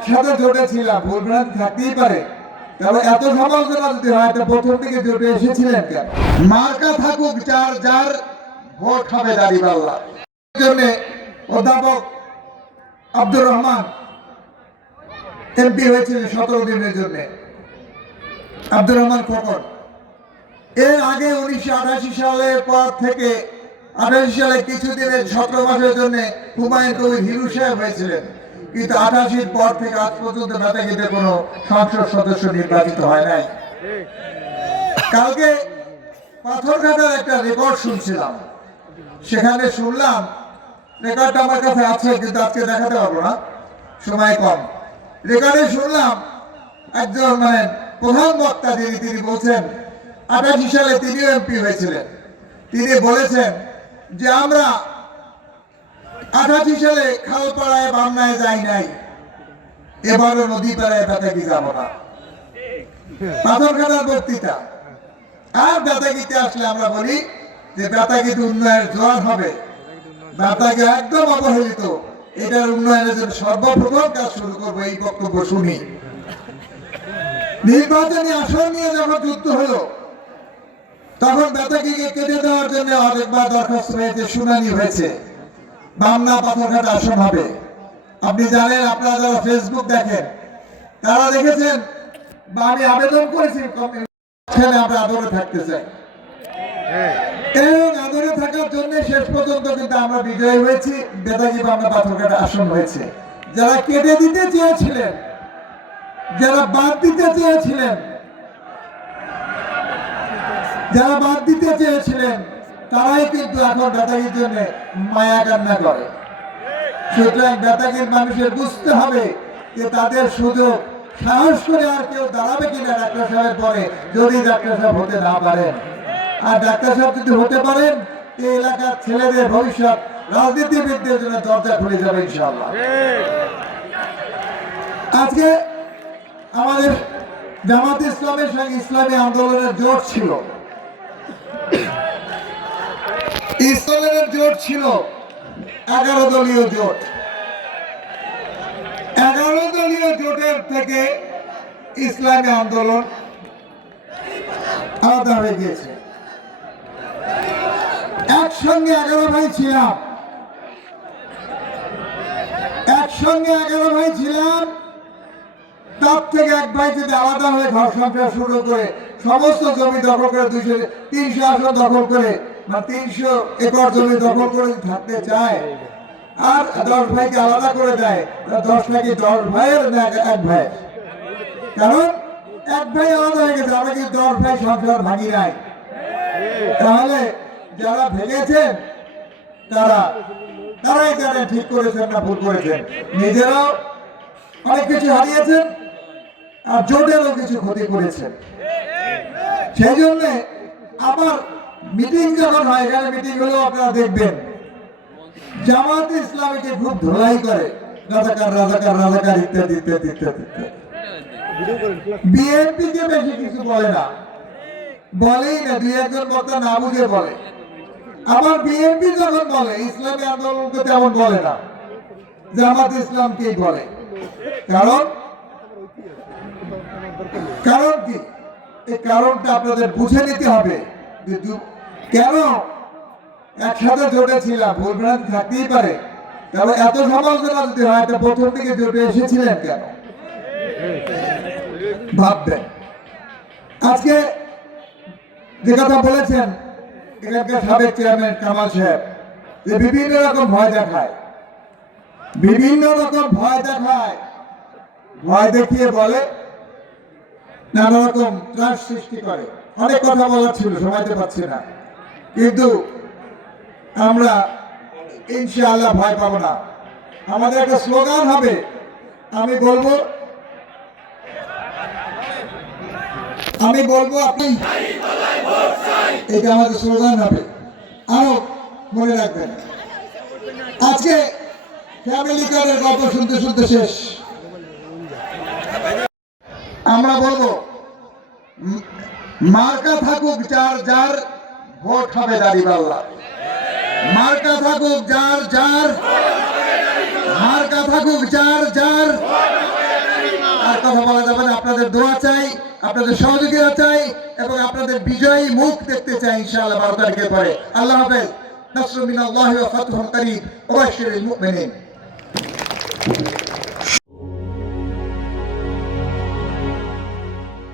একসাথে জোটে ছিলাম, ভুল ভ্রান্তি থাকতেই পারে, তবে এত সমালোচনা যদি হয় একটা প্রথম দিকে জোটে এসেছিলেন কেন? মার্কা থাকুক যার যার, ভোট হবে দাঁড়িপাল্লা। জন্য অধ্যাপক আব্দুর রহমান এমপি হয়েছিলেন 17 দিনের জন্য, আব্দুর রহমান খোকন। এর আগে 1988 সালের পর থেকে 88 সালে কিছুদিনের 17 মাসের জন্য হুমায়ুন কবির হিরু সাহেব হয়েছিলেন, কিন্তু 88 পর থেকে আজ পর্যন্ত বেতাগীতে কোনো সংসদ সদস্য নির্বাচিত হয় নাই। কালকে পাথরঘাটার একটা রেকর্ড শুনছিলাম, সেখানে শুনলাম, রেকর্ডটা আমার কাছে আছে কিন্তু আজকে দেখাতে পারবো না, সময় কম। রেকর্ডে শুনলাম একজন প্রধান বক্তা যিনি, তিনি বলছেন 88 সালে তিনিও এমপি হয়েছিলেন। তিনি বলেছেন যে আমরা 88 সালে খালপাড়ায় বামনায় যাই নাই, এবারও নদী পাড়ায় বেতাগী যাব না। পাথরঘাটার বক্তৃতা। আর বেতাগীতে আসলে আমরা বলি যে বেতাগীতে উন্নয়নের জোয়ার হবে, বেতাগী একদম অবহেলিত, এটার উন্নয়নের জন্য সর্বপ্রথম কাজ শুরু করবো, এই বক্তব্য শুনি। নির্বাচনী আসন নিয়ে যখন যুদ্ধ হলো তখন বেতাগীকে কেটে দেওয়ার জন্য অনেকবার দরখাস্ত হয়েছে, শুনানি হয়েছে, বামনা পাথরঘাট আসন হবে। আপনি জানেন, আপনারা যারা ফেসবুক দেখেন তারা দেখেছেন, বা আমি আবেদন করেছি আমরা আদরে থাকতে চাই, এবং আদরে থাকার জন্য শেষ পর্যন্ত কিন্তু আমরা বিজয়ী হয়েছি, বেতাগী বামনা পাথরঘাট আসন হয়েছে। যারা কেটে দিতে চেয়েছিলেন, যারা বাদ দিতে চেয়েছিলেন, যারা বাদ দিতে চেয়েছিলেন তারাই কিন্তু এখন বেতাগীর জন্য মায়া কান্না করে। সুতরাং বেতাগীর মানুষের বুঝতে হবে যে তাদের সুযোগ, সাহস করে আর কেউ দাঁড়াবে কিনা ডাক্তার সাহেবের পরে, যদি ডাক্তার সাহেব হতে না পারেন। আর ডাক্তার সাহেব যদি হতে পারেন, এই এলাকার ছেলেদের ভবিষ্যৎ রাজনীতিবিদদের জন্য দরজা খুলে যাবে ইনশাআল্লাহ। আজকে আমাদের জামাত ইসলামের সঙ্গে ইসলামী আন্দোলনের জোট ছিল, ইসলামের জোট ছিল 11 দলীয় জোট। 11 দলীয় জোটের থেকে ইসলামী আন্দোলন আলাদা হয়ে গিয়েছে। একসঙ্গে 11 ভাই ছিলাম, একসঙ্গে 11 ভাই ছিলাম, তার থেকে এক ভাই যদি আলাদা হয়ে ঘর সংসার শুরু করে সমস্ত জমি দখল করে 300 আসন দখল করে, 300 একর জমি দখল করে থাকতে চায়, আর 10 ভাইকে আলাদা করে দেয়, 10 নাকি 10 ভাইয়ের না এক ভাই, কারণ এক ভাই আলাদা হয়ে গেছে, আমরা কিন্তু 10 ভাই সংসার ভাঙি নাই। তাহলে যারা ভেঙেছেন তারাই জানেন ঠিক করেছেন না ভুল করেছেন। নিজেরাও অনেক কিছু হারিয়েছেন আর জোটেরও কিছু ক্ষতি করেছেন। সেই জন্য আবার মিটিং যখন হয়, এখানে মিটিং হলেও আপনারা দেখবেন জামাত ইসলামীকে খুব ধোলাই করে, রাজাকার রাজাকার রাজাকার ইত্যাদি ইত্যাদি ইত্যাদি। বিএনপি কে বেশি কিছু বলে না, বলেই না, দুই একজন বক্তা না বুঝে বলে। আবার বিএনপি যখন বলে, ইসলামী আন্দোলনকে তেমন বলে না, জামাত ইসলামকেই বলে। কারণ কি? এই কারণটা আপনাদের বুঝে নিতে হবে। কেন একসাথে জোটে ছিলাম, ভুল ভ্রান্তি থাকতেই পারে, তবে এত সমালোচনা যদি হয় একটা প্রথম দিকে জোটে এসেছিলেন কেন ভাববেন। আজকে যে কথা বলেছেন এখানকার সাবেক চেয়ারম্যান কামাল সাহেব, যে বিভিন্ন রকম ভয় দেখায়, বিভিন্ন রকম ভয় দেখায়, ভয় দেখিয়ে বলে, নানা রকম ত্রাস সৃষ্টি করে। অনেক কথা বলার ছিল, সময়তে পাচ্ছি না, কিন্তু আমরা ইনশাআল্লাহ ভয় পাবো না। আমাদের একটা স্লোগান হবে, আমি বলবো আপনি, এটা আমাদের স্লোগান হবে। আরো মনে রাখবেন, আজকে ফ্যামিলি কার্ডের গল্প শুনতে শুনতে শেষ। আমরা বলবো মার্কা থাকুক যার যার, ভোট হবে দাঁড়িপাল্লা। মার্কা থাকুক যার যার, মার্কা থাকুক যার যার, কথা বলা যাবে না, আপনাদের দোয়া চাই, আপনাদের সহযোগিতা চাই এবং আপনাদের বিজয়ী মুখ দেখতে চাই ইনশাআল্লাহ 12 তারিখের পরে। আল্লাহ হাফেজ। নাসরুম মিনাল্লাহি ওয়া ফাতহুন করিম ওয়া বাশশিরিল মুমিনিন।